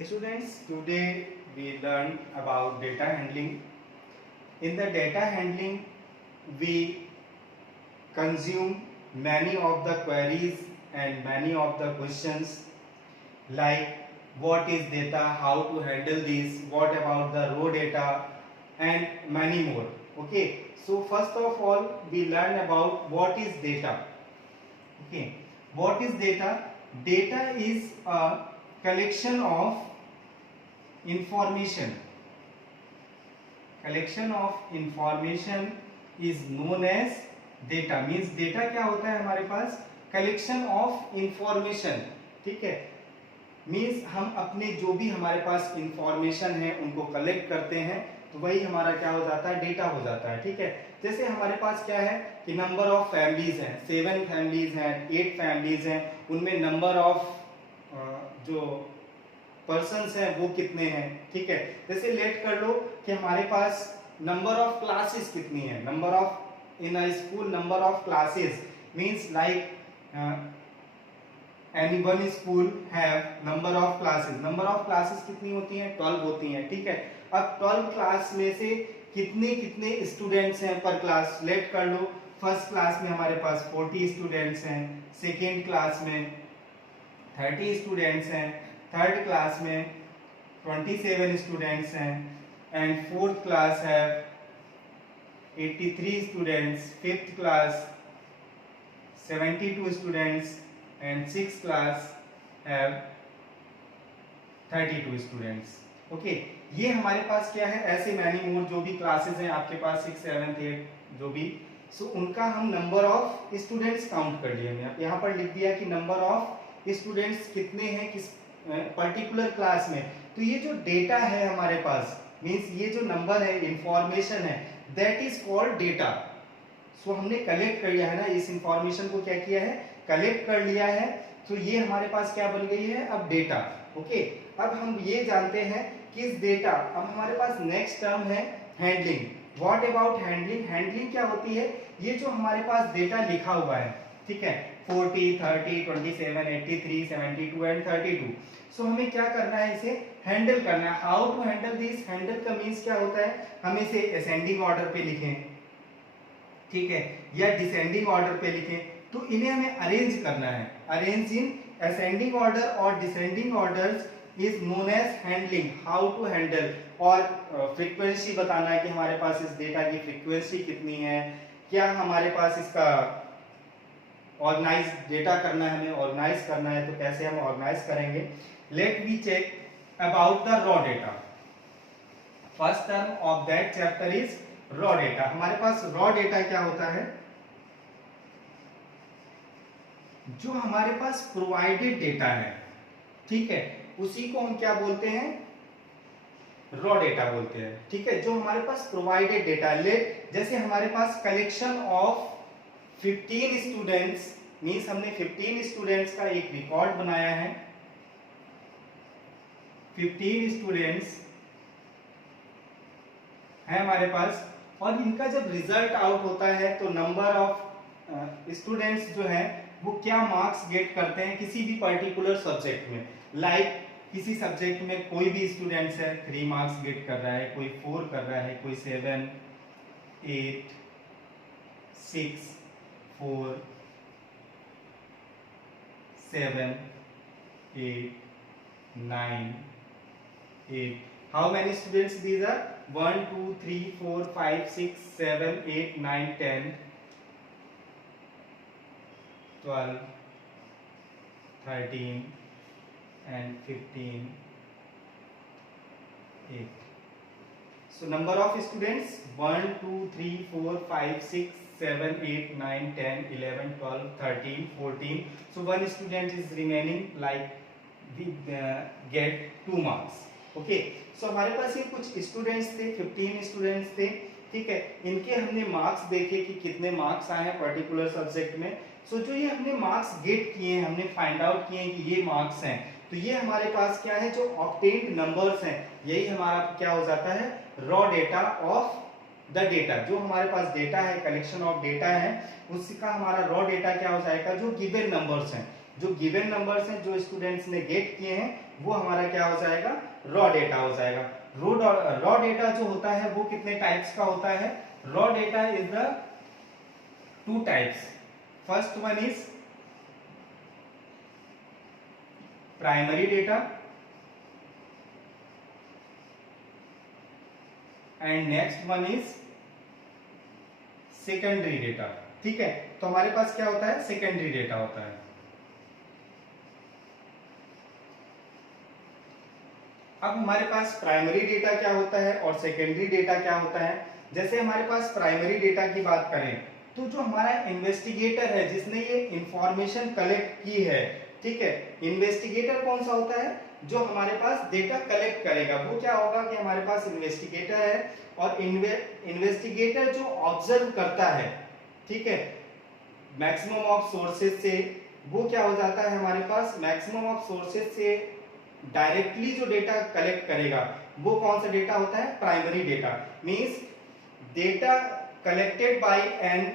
Students, today we learn about data handling. In the data handling, we consume many of the queries and many of the questions like what is data, how to handle this, what about the raw data, and many more. Okay, so first of all, we learn about what is data. Okay, what is data? Data is a collection of information. Collection of information is known as data. Means data क्या होता है हमारे पास? Collection of information. ठीक है, means हम अपने जो भी हमारे पास इंफॉर्मेशन है उनको कलेक्ट करते हैं तो वही हमारा क्या हो जाता है? डेटा हो जाता है. ठीक है, जैसे हमारे पास क्या है कि नंबर ऑफ फैमिलीज हैं, 7 फैमिलीज हैं, 8 फैमिलीज हैं, उनमें नंबर ऑफ जो पर्सन्स हैं वो कितने हैं. ठीक है, जैसे लेट कर लो कि हमारे पास नंबर ऑफ क्लासेस कितनी है. Number of in a school, number of classes means like any one school have number of classes. Number of classes कितनी होती हैं? 12 होती हैं. ठीक है, अब 12 क्लास में से कितने कितने स्टूडेंट्स हैं पर क्लास. लेट कर लो फर्स्ट क्लास में हमारे पास 40 स्टूडेंट्स हैं, सेकेंड क्लास में 30 स्टूडेंट्स हैं, थर्ड क्लास में 27 स्टूडेंट्स हैं, एंड फोर्थ क्लास है 83 students, fifth class 72 students, and six class have 32 students. Okay, ये हमारे पास क्या है? ऐसे मैनी मोर जो भी क्लासेस हैं आपके पास 6, 7, 8 जो भी, सो उनका हम नंबर ऑफ स्टूडेंट्स काउंट कर लिए. हमने यहाँ पर लिख दिया कि नंबर ऑफ स्टूडेंट्स कितने हैं किस पर्टिकुलर क्लास में. तो ये जो डेटा है हमारे पास मींस ये जो नंबर है, इंफॉर्मेशन है, दैट इज कॉल्ड डेटा. सो हमने कलेक्ट कर लिया है ना, इस इंफॉर्मेशन को क्या किया है? कलेक्ट कर लिया है. तो ये हमारे पास क्या बन गई है? अब डेटा. ओके, अब हम ये जानते हैं कि इस डेटा, अब हमारे पास नेक्स्ट टर्म है handling. What about handling? Handling क्या होती है? ये जो हमारे पास डेटा लिखा हुआ है, ठीक है, 40, 30, 27, 83, 72 एंड 32. सो हमें क्या करना है? इसे हैंडल करना है. How to handle this? Handle का मीन्स क्या होता है? हम इसे असेंडिंग ऑर्डर पे लिखें, ठीक है, या डिसेंडिंग ऑर्डर पे लिखें. तो इन्हें हमें अरेंज करना है. अरेंज इन असेंडिंग ऑर्डर और descending orders is known as handling. How to handle, और फ्रीक्वेंसी बताना है कि हमारे पास इस डेटा की फ्रीक्वेंसी कितनी है, क्या हमारे पास इसका ऑर्गेनाइज डेटा करना है, हमें ऑर्गेनाइज करना है, तो कैसे हम ऑर्गेनाइज करेंगे. Let we check about the raw data. First term of that chapter is raw data. हमारे पास रॉ डेटा क्या होता है? जो हमारे पास प्रोवाइडेड डेटा है, ठीक है, उसी को हम क्या बोलते हैं? रॉ डेटा बोलते हैं. ठीक है, जो हमारे पास प्रोवाइडेड डेटा. लेट जैसे हमारे पास कलेक्शन ऑफ 15 स्टूडेंट्स मीन्स हमने 15 स्टूडेंट्स का एक रिकॉर्ड बनाया है. 15 स्टूडेंट्स है हमारे पास, और इनका जब रिजल्ट आउट होता है तो नंबर ऑफ स्टूडेंट्स जो है वो क्या मार्क्स गेट करते हैं किसी भी पर्टिकुलर सब्जेक्ट में. लाइक किसी सब्जेक्ट में कोई भी स्टूडेंट्स है 3 मार्क्स गेट कर रहा है, कोई 4 कर रहा है, कोई 7, 8, 6, 4, 7, 8, 9, 8. How many students these are? 1, 2, 3, 4, 5, 6, 7, 8, 9, 10, 12, 13 and 15, 8. So number of students 1, 2, 3, 4, 5, 6, 7, 8, 9, 10, 11, 12, 13, 14. So one student is remaining, like we get 2 marks. Okay. So हमारे पास ये कुछ स्टूडेंट्स थे, 15 स्टूडेंट्स थे. ठीक है, इनके हमने मार्क्स देखे कि कितने मार्क्स आए हैं पर्टिकुलर सब्जेक्ट में. सो जो ये हमने मार्क्स गेट किए हैं, हमने फाइंड आउट किए हैं कि ये मार्क्स हैं, तो ये हमारे पास क्या है? जो ऑब्टेन्ड नंबर्स हैं, यही हमारा क्या हो जाता है? Raw data of the data. जो हमारे पास डेटा है, कलेक्शन ऑफ डेटा है, उसका हमारा रॉ डेटा क्या हो जाएगा? जो गिवन नंबर्स हैं, जो गिवन नंबर्स हैं जो स्टूडेंट्स ने गेट किए हैं वो हमारा क्या हो जाएगा, रॉ डेटा हो जाएगा। रॉ डेटा जो होता है वो कितने टाइप्स का होता है? Raw data is the two types. First one is primary data and next one is secondary data. ठीक है, तो हमारे पास क्या होता है, सेकेंडरी डेटा होता है। अब हमारे पास प्राइमरी डेटा क्या होता है और सेकेंडरी डेटा क्या होता है। जैसे हमारे पास प्राइमरी डेटा की बात करें तो जो हमारा इन्वेस्टिगेटर है जिसने ये इंफॉर्मेशन कलेक्ट की है, ठीक है, इन्वेस्टिगेटर कौन सा होता है, जो हमारे पास डेटा कलेक्ट करेगा। वो क्या होगा कि हमारे पास इन्वेस्टिगेटर है और इन्वेस्टिगेटर जो ऑब्जर्व करता है, ठीक है, मैक्सिमम ऑफ सोर्सेज से, वो क्या हो जाता है हमारे पास, मैक्सिमम ऑफ सोर्सेज से डायरेक्टली जो डेटा कलेक्ट करेगा वो कौन सा डेटा होता है, primary data. Means data collected by an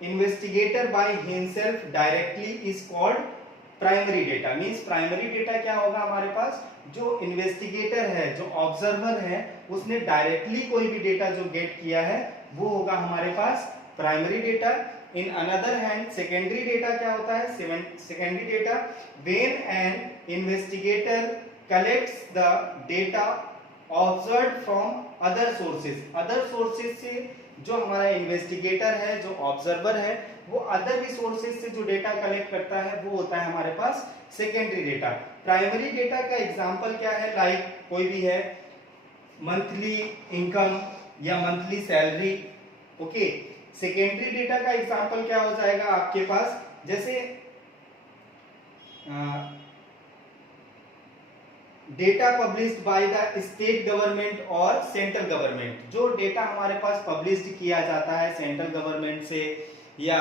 investigator by himself directly is called primary data. Means primary data क्या होगा हमारे पास, जो इन्वेस्टिगेटर है, जो ऑब्जर्वर है, उसने डायरेक्टली कोई भी डेटा जो गेट किया है वो होगा हमारे पास primary data. In another hand secondary data क्या होता है, secondary data when an investigator collects the data observed from other sources. Other sources से जो हमारा इन्वेस्टिगेटर है, जो ऑब्जर्वर है, वो अदर भी सोर्सेज से जो डेटा कलेक्ट करता है वो होता है हमारे पास सेकेंडरी डेटा। प्राइमरी डेटा का एग्जांपल क्या है, लाइक कोई भी है मंथली इनकम या monthly salary. Okay, secondary data का एग्जांपल क्या हो जाएगा आपके पास, जैसे data published by the state government और सेंट्रल गवर्नमेंट। जो डेटा हमारे पास पब्लिश्ड किया जाता है सेंट्रल गवर्नमेंट से या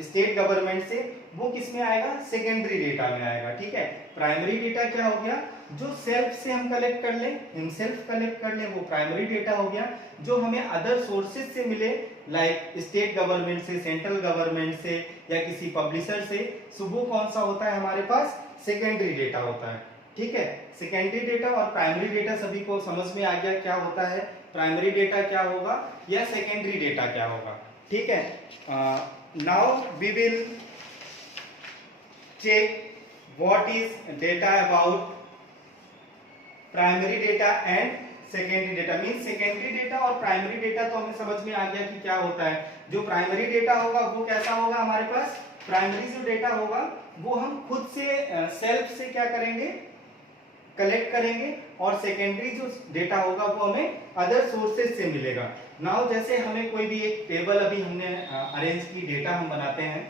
स्टेट गवर्नमेंट से, वो किस में आएगा, सेकेंडरी डेटा में आएगा। ठीक है, प्राइमरी डेटा क्या हो गया, जो सेल्फ से हम कलेक्ट कर लें, हिमसेल्फ कलेक्ट कर लें, वो प्राइमरी डेटा हो गया। जो हमें अदर सोर्सेज से मिले, लाइक स्टेट गवर्नमेंट से, सेंट्रल गवर्नमेंट से या किसी पब्लिशर से, सो वो कौन सा होता है हमारे पास, सेकेंडरी डेटा होता है। ठीक है, सेकेंडरी डेटा और प्राइमरी डेटा सभी को समझ में आ गया क्या होता है, प्राइमरी डेटा क्या होगा या सेकेंडरी डेटा क्या होगा। ठीक है, now we will check what is data about primary data and secondary data. Means secondary data और प्राइमरी डेटा तो हमें समझ में आ गया कि क्या होता है। जो प्राइमरी डेटा होगा वो कैसा होगा हमारे पास, प्राइमरी जो डेटा होगा वो हम खुद से सेल्फ से क्या करेंगे, कलेक्ट करेंगे, और सेकेंडरी जो डेटा होगा वो हमें अदर सोर्सेज से मिलेगा। नाउ जैसे हमें कोई भी एक टेबल अभी हमने अरेंज की, डेटा हम बनाते हैं,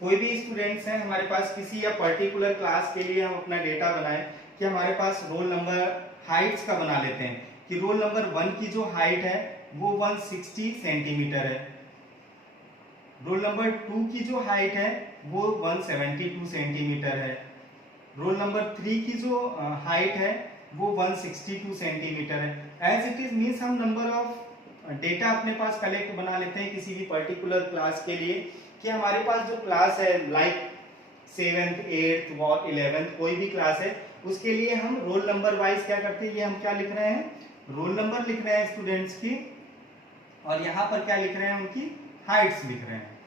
कोई भी स्टूडेंट्स हैं हमारे पास, किसी या पर्टिकुलर क्लास के लिए हम अपना डेटा बनाएं कि हमारे पास रोल नंबर हाइट्स का बना लेते हैं कि रोल नंबर 1 की जो हाइट है वो 160 सेंटीमीटर है, रोल नंबर 2 की जो हाइट है वो 172 सेंटीमीटर है, रोल नंबर 3 की जो हाइट है वो 162 सेंटीमीटर है। एज इट इज मीन्स हम नंबर ऑफ डेटा अपने पास कलेक्ट बना लेते हैं किसी भी पर्टिकुलर क्लास के लिए कि हमारे पास जो क्लास है, लाइक 7th 8th और 11th कोई भी क्लास है, उसके लिए हम रोल नंबर वाइज क्या करते हैं, ये हम क्या लिख रहे हैं, रोल नंबर लिख रहे हैं स्टूडेंट्स की, और यहाँ पर क्या लिख रहे हैं, उनकी हाइट्स लिख रहे हैं।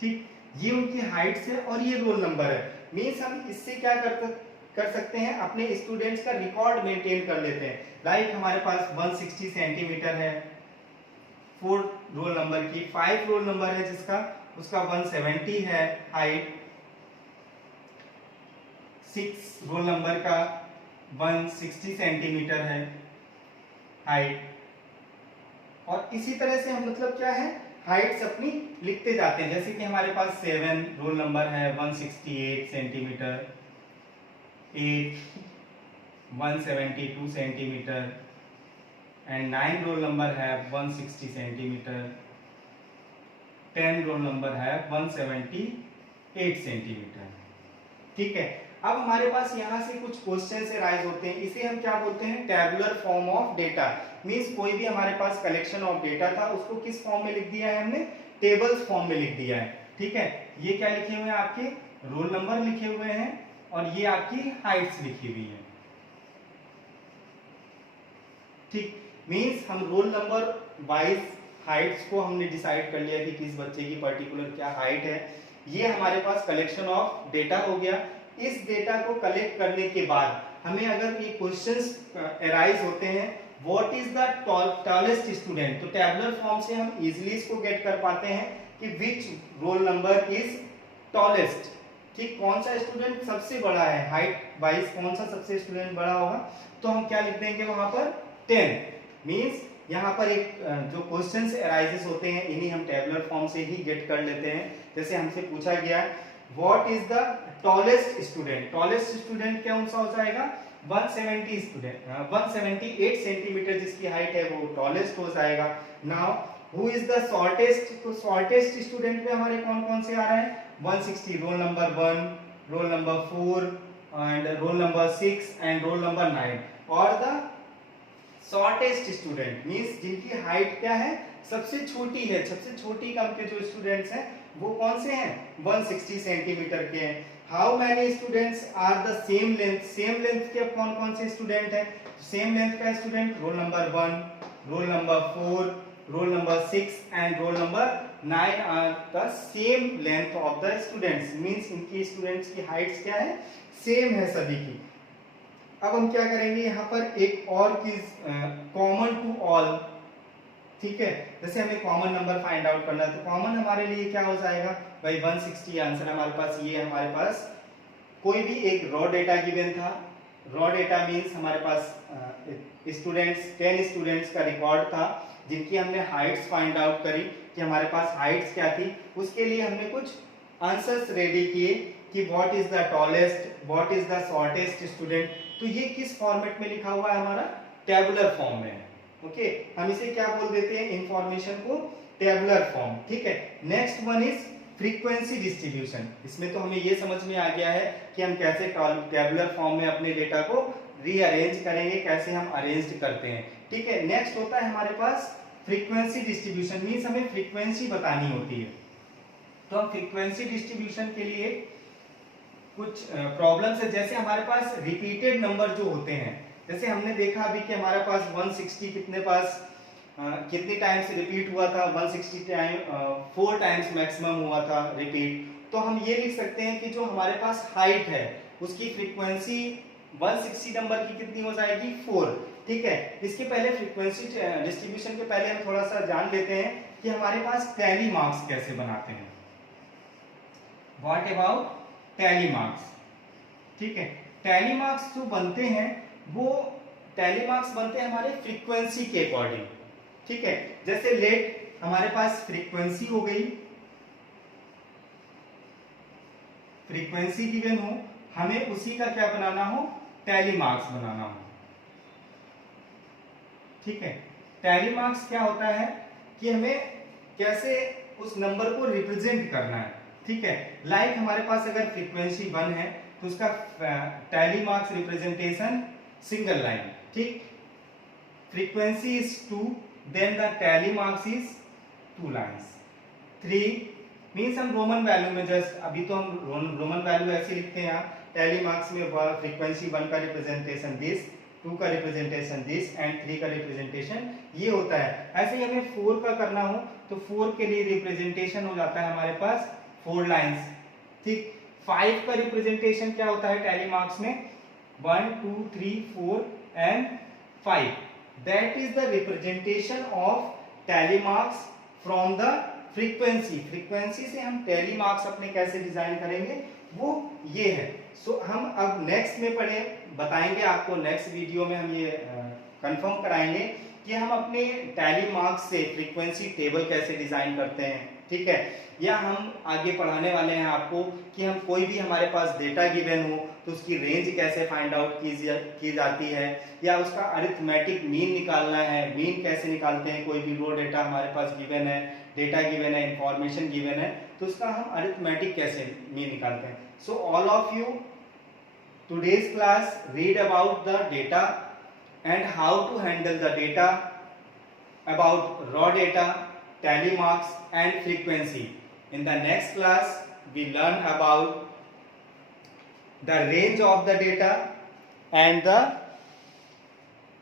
ठीक, ये उनकी हाइट्स है और ये रोल नंबर है। मीन्स हम इससे क्या कर सकते हैं, अपने स्टूडेंट्स का रिकॉर्ड मेंटेन कर लेते हैं। लाइक हमारे पास 160 सेंटीमीटर है 4 रोल नंबर की, 5 रोल नंबर है जिसका उसका 170 है हाइट, 6 रोल नंबर का 160 सेंटीमीटर है हाइट, और इसी तरह से हम मतलब क्या है, हाइट्स अपनी लिखते जाते हैं। जैसे कि हमारे पास 7 रोल नंबर है 168 centimetre, 8 172 centimetre and 9 roll number है 160 सेंटीमीटर, 10 रोल नंबर है 178 सेंटीमीटर। ठीक है, अब हमारे पास यहाँ से कुछ क्वेश्चन राइज होते हैं, इसे हम क्या बोलते हैं, tabular form of data. Means कोई भी हमारे पास कलेक्शन ऑफ डेटा था उसको किस फॉर्म में लिख दिया है हमने, टेबल्स फॉर्म में लिख दिया है। ठीक है, ये क्या लिखे हुए हैं आपके, रोल नंबर लिखे हुए हैं, और ये आपकी हाइट्स लिखी हुई है। ठीक, मींस हम रोल नंबर वाइज हाइट्स को हमने डिसाइड कर लिया कि किस बच्चे की पर्टिकुलर क्या हाइट है। ये हमारे पास कलेक्शन ऑफ डेटा हो गया। इस डेटा को कलेक्ट करने के बाद हमें अगर ये क्वेश्चंस अराइज होते हैं what is the tallest student, तो टैबुलर फॉर्म से हम इजीली इसको गेट कर पाते हैं कि which roll number is tallest. ठीक, कौन सा स्टूडेंट सबसे बड़ा है, हाइट वाइज कौन सा सबसे स्टूडेंट बड़ा होगा, तो हम क्या लिख देंगे वहां पर 10। मींस यहाँ पर एक जो क्वेश्चंस अराइजेस होते हैं इन्हीं हम टेबुलर फॉर्म से ही गेट कर लेते हैं। जैसे हमसे पूछा गया what is the tallest student, tallest student कौन सा हो जाएगा 170 स्टूडेंट 178 सेंटीमीटर जिसकी हाइट है वो टॉलेस्ट हो जाएगा। Now who is the shortest, तो शॉर्टेस्ट स्टूडेंट में हमारे कौन कौन से आ रहे हैं 160, role number 1, roll number 4 and roll number 6 and roll number 9। और द शॉर्टेस्ट स्टूडेंट मींस जिनकी हाइट क्या है सबसे छोटी है, सबसे छोटी कम के जो स्टूडेंट्स हैं वो कौन से हैं 160 सेंटीमीटर के हैं। How many students are the same length, same length के कौन कौन से स्टूडेंट हैं, सेम लेंथ का student roll number 1, roll number 4, roll number 6 and roll number 9 are the same length of the students. Means इनकी students की heights क्या है सेम है सभी की। अब हम क्या करेंगे यहाँ पर एक और चीज कॉमन टू ऑल। ठीक है, जैसे हमें कॉमन नंबर फाइंड आउट करना है तो कॉमन हमारे लिए क्या हो जाएगा भाई 160 आंसर हमारे पास। ये हमारे पास कोई भी एक रॉ डेटा गिवन था, रॉ डेटा मींस हमारे पास स्टूडेंट्स 10 स्टूडेंट्स का रिकॉर्ड था जिनकी हमने हाइट्स फाइंड आउट करी कि हमारे पास हाइट्स क्या थी। उसके लिए हमने कुछ आंसर्स रेडी किए कि what is the tallest, what is the shortest student. तो ये किस फॉर्मेट में लिखा हुआ है हमारा टेबुलर फॉर्म में। ओके, हम इसे क्या बोल देते हैं इंफॉर्मेशन को टेबुलर फॉर्म। ठीक है, next one is frequency distribution. इसमें तो हमें ये समझ में आ गया है कि हम कैसे टेबुलर फॉर्म में अपने डेटा को रीअरेंज करेंगे, कैसे हम अरेंज करते हैं। ठीक है, नेक्स्ट होता है हमारे पास फ्रीक्वेंसी डिस्ट्रीब्यूशन मींस हमें फ्रीक्वेंसी बतानी होती है। तो हम फ्रीक्वेंसी डिस्ट्रीब्यूशन के लिए कुछ प्रॉब्लम्स है। जैसे हमारे पास रिपीटेड नंबर जो होते हैं, जैसे हमने देखा अभी कि हमारे पास 160 कितने पास कितनी टाइम्स रिपीट हुआ था 160 टाइम 4 टाइम्स मैक्सिमम हुआ था रिपीट। तो हम ये लिख सकते हैं कि जो हमारे पास हाइट है उसकी फ्रीक्वेंसी 160 नंबर की कितनी हो जाएगी 4। ठीक है, इसके पहले फ्रीक्वेंसी डिस्ट्रीब्यूशन के पहले हम थोड़ा सा जान लेते हैं कि हमारे पास टैली मार्क्स कैसे बनाते हैं। What about tally marks. ठीक है, टैली मार्क्स जो बनते हैं वो टैली मार्क्स बनते हैं हमारे फ्रीक्वेंसी के अकॉर्डिंग। ठीक है, जैसे लेट हमारे पास फ्रीक्वेंसी हो गई, फ्रीक्वेंसी गिवन हो, हमें उसी का क्या बनाना हो टैली मार्क्स बनाना हो। ठीक है, टैली मार्क्स क्या होता है कि हमें कैसे उस नंबर को रिप्रेजेंट करना है। ठीक है, लाइक हमारे पास अगर फ्रीक्वेंसी 1 है तो उसका tally marks representation single line. ठीक, frequency is 2 then the tally marks is 2 lines. 3 means हम रोमन वैल्यू में जस्ट अभी तो हम रोमन वैल्यू ऐसे लिखते हैं यहाँ टैली मार्क्स में फ्रीक्वेंसी 1 का रिप्रेजेंटेशन दिस, 2 का रिप्रेजेंटेशन दिस एंड 3 का रिप्रेजेंटेशन ये होता है। ऐसे ही हमें 4 का करना हो तो 4 के लिए रिप्रेजेंटेशन हो जाता है हमारे पास 4 लाइन्स। ठीक, 5 का रिप्रेजेंटेशन क्या होता है टैली मार्क्स में 1 2 3 4 and 5। That is the representation of tally marks from the frequency. Frequency से हम टैली मार्क्स अपने कैसे डिजाइन करेंगे वो ये है। सो हम अब नेक्स्ट में पढ़े बताएंगे आपको, नेक्स्ट वीडियो में हम ये कंफर्म कराएंगे कि हम अपने टैली मार्क्स से फ्रीक्वेंसी टेबल कैसे डिजाइन करते हैं। ठीक है, या हम आगे पढ़ाने वाले हैं आपको कि हम कोई भी हमारे पास डेटा गिवन हो तो उसकी रेंज कैसे फाइंड आउट की जाती है, या उसका अरिथमेटिक मीन निकालना है, मीन कैसे निकालते हैं। कोई भी रो डेटा हमारे पास गिवन है, डेटा गिवन है, इंफॉर्मेशन गिवन है तो उसका हम अरिथमेटिक कैसे मीन निकालते हैं। So all of you today's class read about the data and how to handle the data about raw data, tally marks and frequency. In the next class we learn about the range of the data and the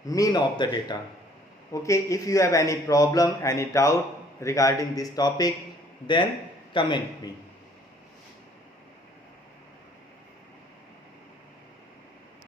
mean of the data. Okay, if you have any problem, any doubt regarding this topic, then comment me.